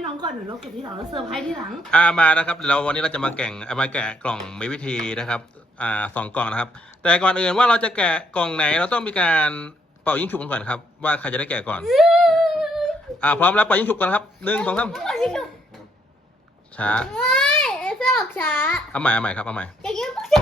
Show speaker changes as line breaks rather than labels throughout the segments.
องก่อนหนูเราเก็บที่หลังแล้วเซอร์ไพรส์ที่หลัง
มานะครับเราวันนี้เราจะมาแกะกล่องมีวิธีนะครับ2 กล่องนะครับ แต่ก่อนอื่นว่าเราจะแกะกล่องไหนเราต้องมีการเป่ายิงฉุบกันก่อนครับว่าใครจะได้แกะก่อนพร้อมแล้วเป่ายิงฉุบกันครับ1 2 3ช้า
ไม่เสื้อออกช้า
เอาใหม่ครับเอาใหม่
อย่างนี้ปุ๊บ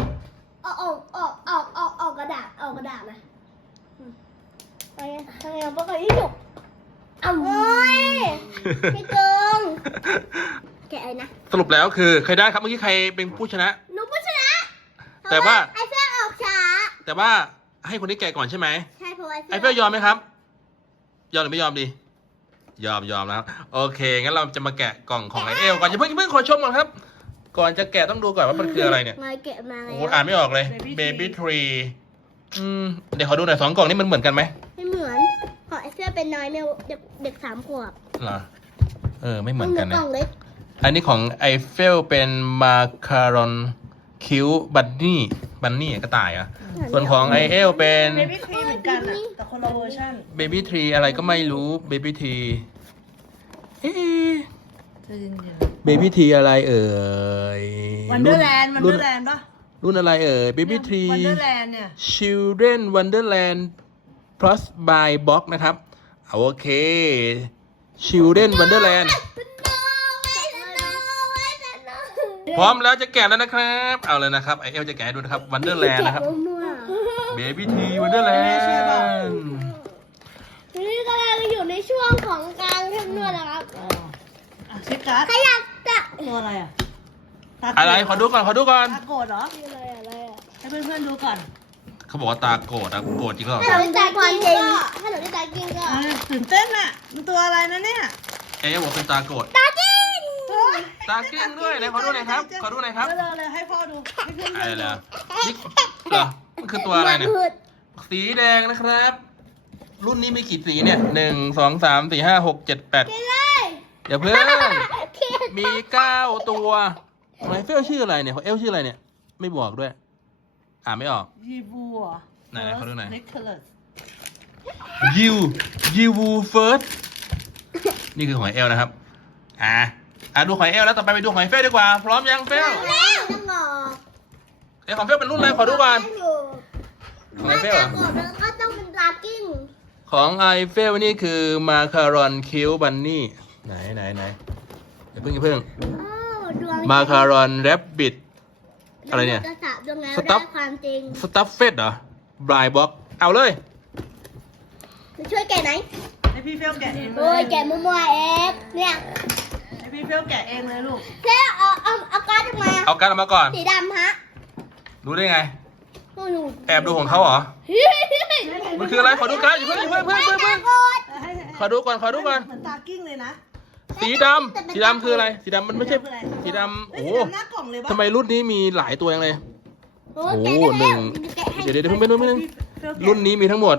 ออกกระดาษนะไปทำไงปุ๊บก็ยิ่งจุกโอ้ยพี่กงแกะอะไรนะ
สรุปแล้วคือใครได้ครับเมื่อกี้ใครเป็นผู้ชนะ
หนูผู้ชนะ
แต่ว่า
ไอเสื้อออกช้า
แต่ว่าให้คนที่แกะก่อนใช่ไหม
ใช่เพราะว่า
ไอเฟลยอมไหมครับยอมหรือไม่ยอมดียอมนะครับโอเคงั้นเราจะมาแกะกล่องของไอเอลก่อนอย่าเพิ่งขอชมก่อนครับก่อนจะแกะต้องดูก่อนว่ามันคืออะไรเนี่ย
มาแกะมาแล้
โอ้
ว
อ่านไม่ออกเลย Baby Tree เดี๋ยวขอดูหน่อย2 กล่องนี้มันเหมือนกันไหม
ไม่เหมือนของไอเสื้อเป็นน้อยแมวเด็ก3 ขวบ
เหรอไม่เหมือนกัน
ก
นะ
ล่องเล็ก
อันนี้ของไอเฟลเป็นมาคารอนคิวบันนี่กระต่ายอ่ะส่วนของไอเอลเป็น
เบบี้ครีมเหมือนกันอะแต่คนละเวอร์ชัน
Baby Tree อะไรก็ไม่รู้ Baby Tree
จะเย็น
Baby Tree อะไรเอ่ย
ๆวันเดอร์แลนด์ปะ
รุ่นอะไรเอ่ย Baby
วัน
Tree
เดอร์แลนด์เนี่ย
Children Wonderland Plus by Box นะครับโอเค Children Wonderland พร้อมแล้วจะแกะแล้วนะครับ เอาเลยนะครับไอเอลจะแกะให้ดูนะครับ Wonderland นะครับ Baby Tree Wonderland
นี่กำลังอยู่ในช่วงของการเข้มนวดนะครับ
เช็คการ์ด
ใครอยากจะ
ตัวอะไรอ่ะ
อะไรขอดูก่อน
ตาโกรธเหรอ
อะไรอ่ะ
ให้เพื่อนๆดูก่อน
เขาบอกว่าตาโกรธนะโกรธจริงเหรอ
ถ้าหนูได้ตากินก็ถ้าหนูได้ตากินก็
ตื่นเต้นอ่ะมันตัวอะไรนะเนี่ย
เอลบอกเป็นตาโกรธ
ตากิน
ตากลิ้งด้วยไหนขอดูหน่อยครับขอดูหน่อยครับ
เลยให้พ่อดูให้เพื่อน
อะไร
ๆดู
ล่ะนี่เหรอมันคือตัวอะไรเนี่ย สีแดงนะครับ รุ่นนี้มีกี่สีเนี่ย1 2 3 4 5 6 7 8เดี๋ยวเพื่อนมี9 ตัวของไอเฟลชื่ออะไรเนี่ยของเอลชื่ออะไรเนี่ย ไม่บอกด้วยไม่ออก
ยีบูเหรอ
ไหนเขาดูหน่อย
นิคลัส
ยูเฟิร์สนี่คือของไอเอลนะครับดูของไอเอลแล้วต่อไปไปดูของไอเฟลดีกว่าพร้อมยังเฟล
แล้วต้องงอ
ของเฟลเป็นรุ่นอะไรขอดูก่อนของไอเฟล
ตาโกรธแล้วก็ต้องเป็นตากิ้ง
ของไอเฟลนี่คือมาคารอนคิวบันนี่ไหนอย่าเพิ่งมาคารอนแรบบิทอะไรเนี่ย
กระสับดวงแล้ว
สต๊อป
ได้ความจริง
สตัฟเฟตเหรอบรายบ็อกเอาเลย
ช่วยแกะไหน
ให้พี่เฟลแกะเอง
โอ้ยแกะมั่วๆเองเนี่ย
ให้พี่เฟลแกะเองเลยลูก
เจ๊เอาการ์ดออกมา
เอาการดออกมาก่อน
สีดำฮะ
รู้ได้ไง
โอ้หนู
แอบดูของเขาเหรอ มันคืออะไรขอดูการดอย่าเพิ่ง
ตาโกรธ
ขอดูก่อน
เหมือนตากิ้งเลยนะ
สีดำคืออะไรสีดำมันไม่ใช่สีดำโอ้โห
หน้ากล่องเลยปะ
ทำไมรุ่นนี้มีหลายตัวจังเลย
โอ้
โอ้
แกะ
โห
ได้
ห
แล้
นึ่ง
วแกะให้
เดี๋ยวเพิ่งรุ่นนี้มีทั้งหมด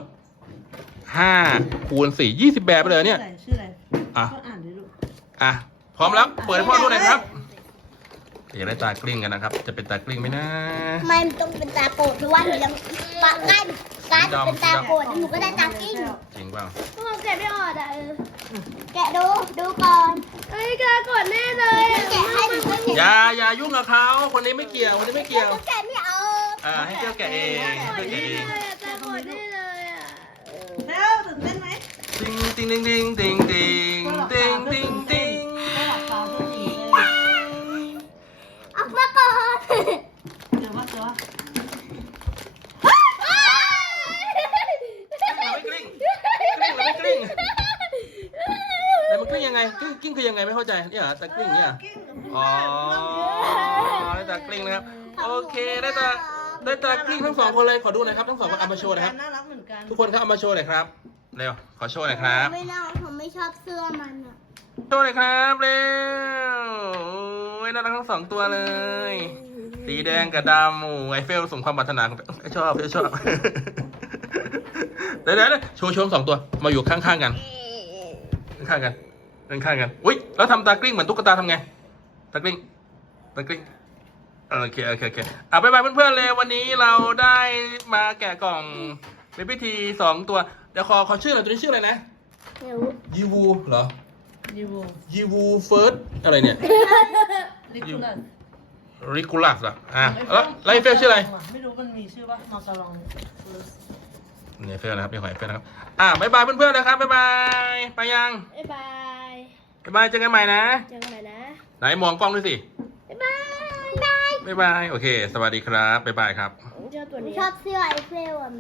5 คูณ 4 20 แบบไปเลยเนี่ย
ชื่ออะไร
อ่ะ
ก็อ่านดิลูก
พร้อมแล้วเปิดให้พ่อดูหน่อยครับเดี๋ยวได้ตากลิ้งกันนะครับ จะเป็นตากลิ้งไหมนะ
ไม่มันต้องเป็นตาโกรธเพราะว่าหนูยังปะการ์ดเป็นตาโกรธหนูก็ได้ตากิ้ง
จริงเปล่า
ทุกคนแกะไม่ออกแกะดูก่อนเอ้ยตาโกรธแน่เลยแกะให้หนูก็แกะ
อย่ายุ่งกับเขาคนนี้ไม่เกี่ยวคนนี้ไม่เกี่ยว
แกะไม่เอา
ให้เจ้าแกะเองเจ้าแกะเอง
ตาโกรธแน่เลยอ่ะ
เฟลตื่นเต้นไหม
ติง
ก็หลับตาทุกทีเลย
ออกมาก่อน
เดี๋ยวว่าตัว
ไม่กลิ้งไม่กลิ้งแต่มันกลิ้งยังไงกลิ้งคือยังไงไม่เข้าใจเนี่ยเหรอตากลิ้งเนี่ยอ๋อได้ตากลิ้งนะครับโอเคได้ตากลิ้งทั้ง2 คนเลยขอดูหน่อยครับทั้ง2 คนเอามาโชว์นะครับ
น่ารักเหมือนกัน
ทุกคนครับเอามาโชว์หน่อยครับเร็วขอโชว์หน่อยครับ
ไม่น่าผมไม่ชอบเสื้อมันอ่ะ
โชว์หน่อยครับเร็วโอ้ยน่ารักทั้ง2 ตัวเลย สีแดงกับดำโอ้ไอเฟลสมความปรารถนาของชอบเดี๋ยวโชว์2 ตัวมาอยู่ข้างๆกันข้างๆกันอุ้ยแล้วทำตากลิ้งเหมือนตุ๊กตาทำไงตากลิ้งโอเคบ๊ายบายเพื่อนๆเลยวันนี้เราได้มาแกะกล่องเป็นพิธี2 ตัวเดี๋ยวขอชื่อหน่อยตัวนี้ชื่ออะไรนะ
เดี๋ยว
ยีวูเหรอ
ยูโว
ยีวูเฟิร์สอะไรเนี่ย
ลิคูลัส
ริคูลัสอ่ะแล้วไลเฟลชื่ออะไร
ไม่รู้มันมีชื่อป่ะมาการอง
เนี่ยเฟลนะครับนี่หอยเฟลนะครับบ๊ายบายเพื่อนๆนะครับบ๊ายบายไปยัง
บ๊ายบาย
บ๊ายบายเจอกันใหม่นะ
เจอกันใหม่นะ
ไหนมองกล้องด้วยสิ
บ๊ายบาย
บ๊ายบายโอเค สวัสดีครับบ๊ายบายครับ
ชอบตัวนี้ชอบเสื้อไอเฟลอ่ะ